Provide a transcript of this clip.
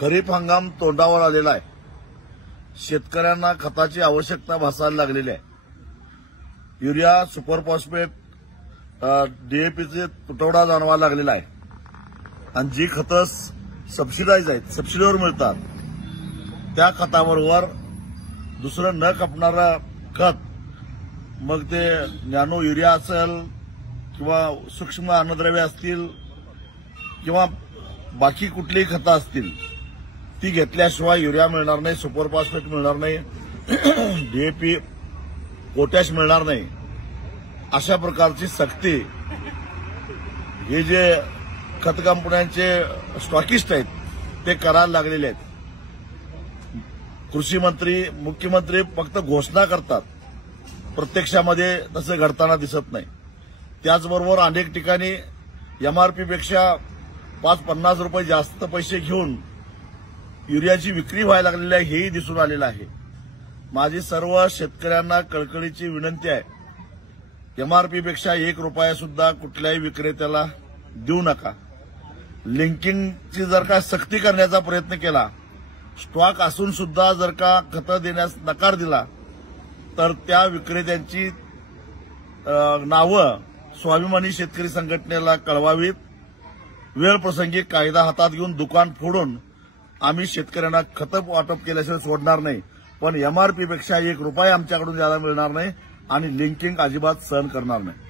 खरीप हंगाम तोंडावर आलेला आहे. शेतकऱ्यांना खताची आवश्यकता भासायला लागलेली आहे. युरिया, सुपर फॉस्फेट, डीएपीचे तुटवडा जाणवायला लागलेला आहे. आणि जी खतं सबसिडाईज आहेत, सबसिडीवर मिळतात, त्या खताबरोबर दुसरं न खपणारं खत, मग ते नॅनो युरिया असेल किंवा सूक्ष्म अन्नद्रव्य असतील किंवा बाकी कुठलीही खतं असतील, ती घेतल्याशिवाय युरिया मिळणार नाही, सुपर फॉस्फेट मिळणार नाही, डीएपी, पोटॅश मिळणार नाही. अशा प्रकारची सक्ती हे जे खत कंपन्यांचे स्टॉकिस्ट आहेत ते करायला लागलेले आहेत. कृषी मंत्री, मुख्यमंत्री फक्त घोषणा करतात, प्रत्यक्षामध्ये तसे घडताना दिसत नाही. त्याचबरोबर अनेक ठिकाणी एमआरपीपेक्षा 5-50 रुपये जास्त पैसे घेऊन युरियाची विक्री व्हायला लागलेली आहे, हेही दिसून आलेलं आहे. माझी सर्व शेतकऱ्यांना कळकळीची विनंती आहे, एमआरपीपेक्षा 1 रुपया सुद्धा कुठल्याही विक्रेत्याला देऊ नका. लिंकिंगची जर का सक्ती करण्याचा प्रयत्न केला, स्टॉक असून सुद्धा जर का खतं देण्यास नकार दिला, तर त्या विक्रेत्यांची नावं स्वाभिमानी शेतकरी संघटनेला कळवावीत. वेळप्रसंगी कायदा हातात घेऊन दुकान फोडून आम्ही शेतकऱ्यांना खतं वाटप केल्याशिवाय सोडणार नाही. पण एमआरपीपेक्षा 1 रुपया आमच्याकडून द्यायला मिळणार नाही आणि लिंकिंग अजिबात सहन करणार नाही.